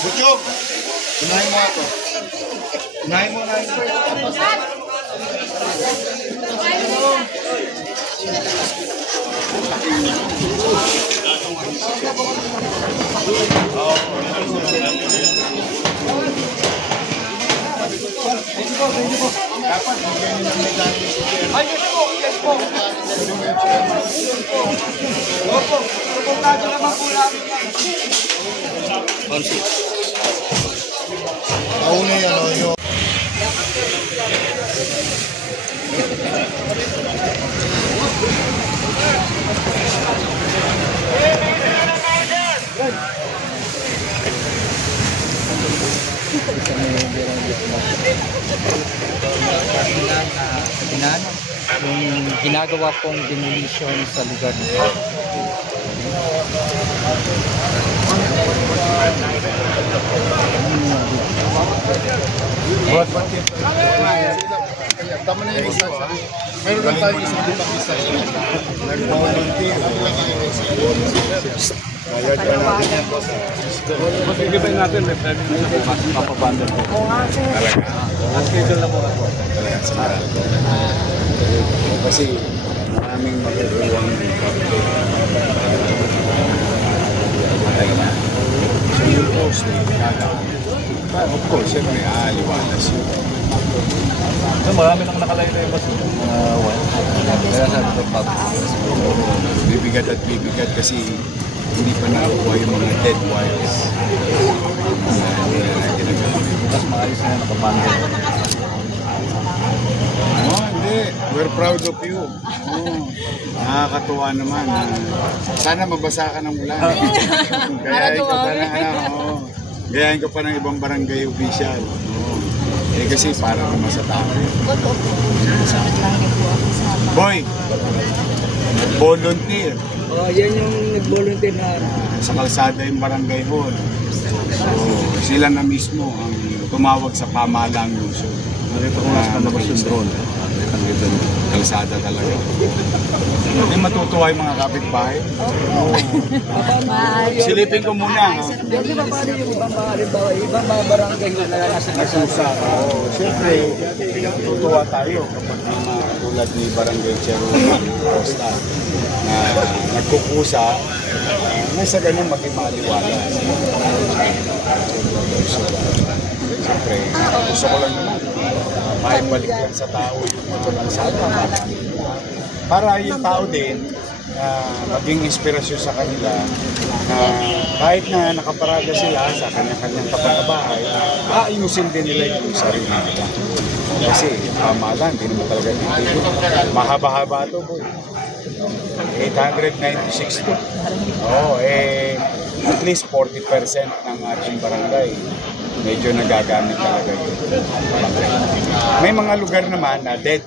Butchog! Unahin mo ako. Unahin mo. Dapat bigyan nyo ng medalya. Ay, yes po. Opo, suportado naman po namin yan. Nauna yan, yun. Yung ginagawa pong demolition sa lugar nito. Tama na yung isa. Meron lang tayo isang ibang isa. Nag-volunteer. Kaya dyan natin yan. Masigibay natin, may pwede na mapabandal po. Talaga. Schedule na po ako. Talaga, samaral ko. Kasi maraming magagawa ng patay na. So yung post na gagawin. Of course, siyempre, aaliwalas yun. So, marami nang nakalayo na yung bus. Kaya sabi ko, Bibigat at bibigat kasi hindi pa nakuha yung mga dead wires. mas maayos na nakapandal. Hindi. We're proud of you. Nakakatuwa naman. Sana mabasa ka ng ulan. Gayahin ka pa ng ibang barangay official. Kasi para naman sa tao. Boy! Volunteer. Yan yung nag-volunteer na Sa kalsada yung barangay hall. So, sila na mismo ang tumawag sa pamahalang lungsod. Nakita ko nga sa kanabas yung drone. Kalsada talaga. Hindi matutuwa yung mga kapitbahay. Silipin ko muna. Di ba paano yung ibang mga barangay na nasa Nagsusa. Siyempre, matutuwa tayo kapag tulad ni Barangay Cheruman Costa na nagkukusa na sa ganun maging maliwalas. Siyempre, gusto ko lang naman maibalik lang sa tao yung mga kalsada. Para yung tao din maging inspirasyon sa kanila na kahit na nakaparada sila sa kanya-kanyang tapat na bahay, aayusin din nila yung sarili nila. Kasi pamahalaan, hindi naman talaga titigil. Mahaba-haba ito, boy. 896 to. At least 40% ng ating barangay medyo nagagamit talaga yun. May mga lugar naman na dead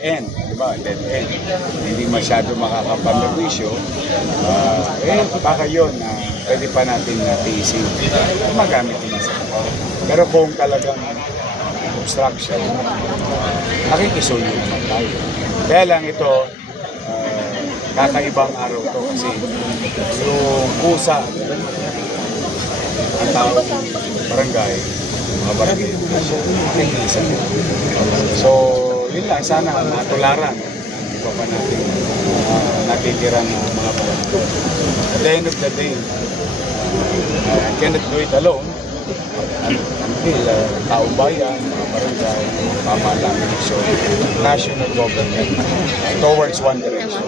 end, di ba? Dead end. Hindi masyado makakapag-wisyo. Baka yun, pwede pa natin tiisin. Magamit din sa pero kung talagang obstruction, nakikisuyo naman tayo. Kaya lang ito, kakaibang araw to kasi yung kusa ang taong barangay, mga barangay nakikisa. So, yun lang, sana matularan iba pa natin natitirang mga barangay. At the end of the day, I cannot do it alone until taong bayan, mga barangay, pamahalaan, so national government towards one direction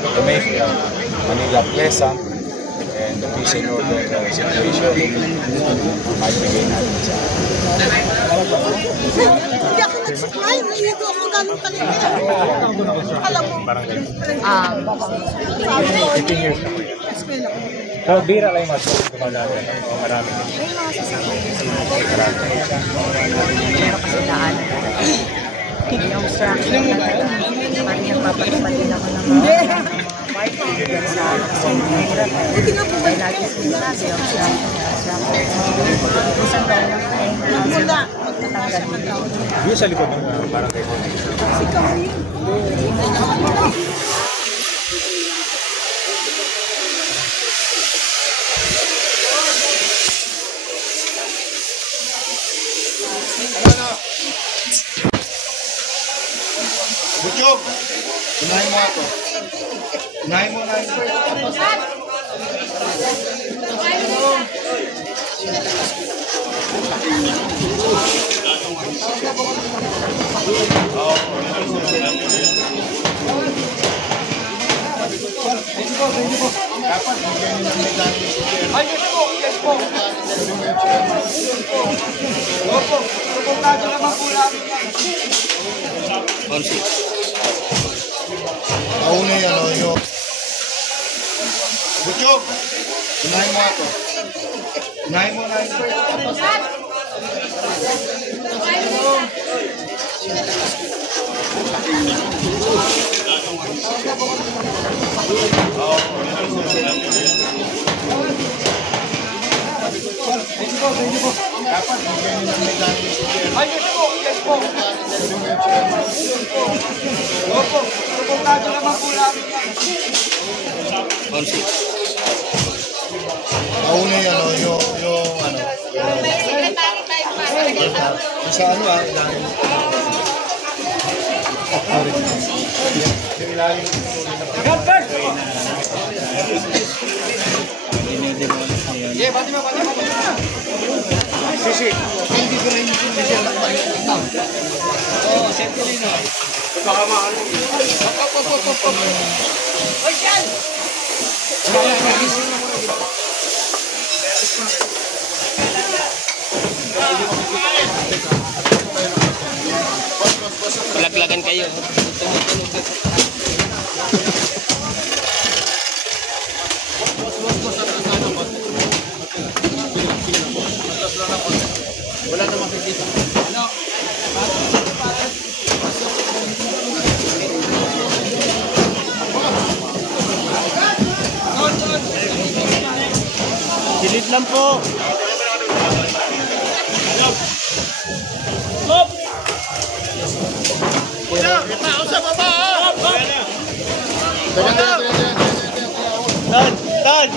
to make Manila pleasant and the peace and order situation maibigay natin sa Hindi ako nag-smile. Naiito ako galing kanina. Alam mo. 15 years na po yun. So, bira lang yung mas gumadaan o marami. May mga sasakyan sa mga meron kasi daan. Yung obstruction na parang nagpapatupad din ako ng mga party sa Sentira. Ay lagi sila kasi obstruction. Isang taon lang ay magtatanggal. Yung sa likod ng barangay ko. Butchog! Unahin mo ako. Unahin mo. Dapat bigyan nila ng medalya si Jerry. Ay, yes po. Opo, suportado naman po namin yan. Mauna yung Butchog! Unahin mo ako. Unahin mo. Dapat bigyan nila ng medalya si Jerry. Ay, yes po. Opo, suportado naman po namin yan. Mauna yung sa ano ilalim. Yung ilalim. Sisi. Hindi ko rin hindi siya lakbay. Oo, siyempre rin. Baka maano. Ay, yan! Laglagan kayo. Wala na makikita. Silid lang po. Tan!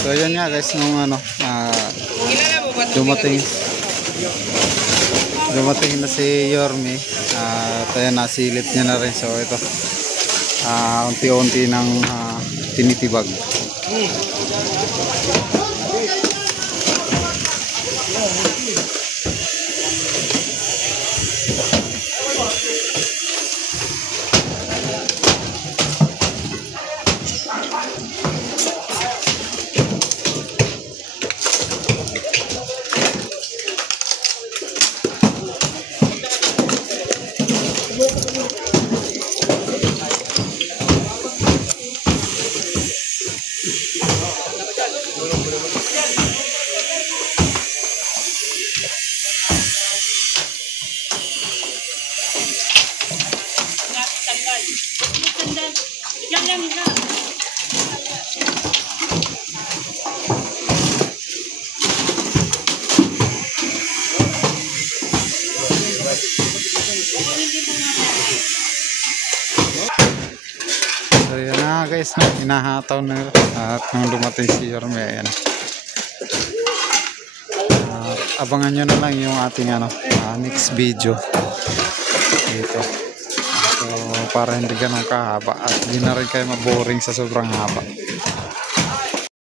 So yun nga guys, nung dumating na si Yorme, tayo nasilip niya na rin. So ito, unti-unti ng tinitibag. So yun na guys, hinahataw na at nung dumating si Yorme, ayan. Abangan nyo na lang yung ating next video dito. So para hindi ganun kahaba at hindi na rin kayo maboring sa sobrang haba.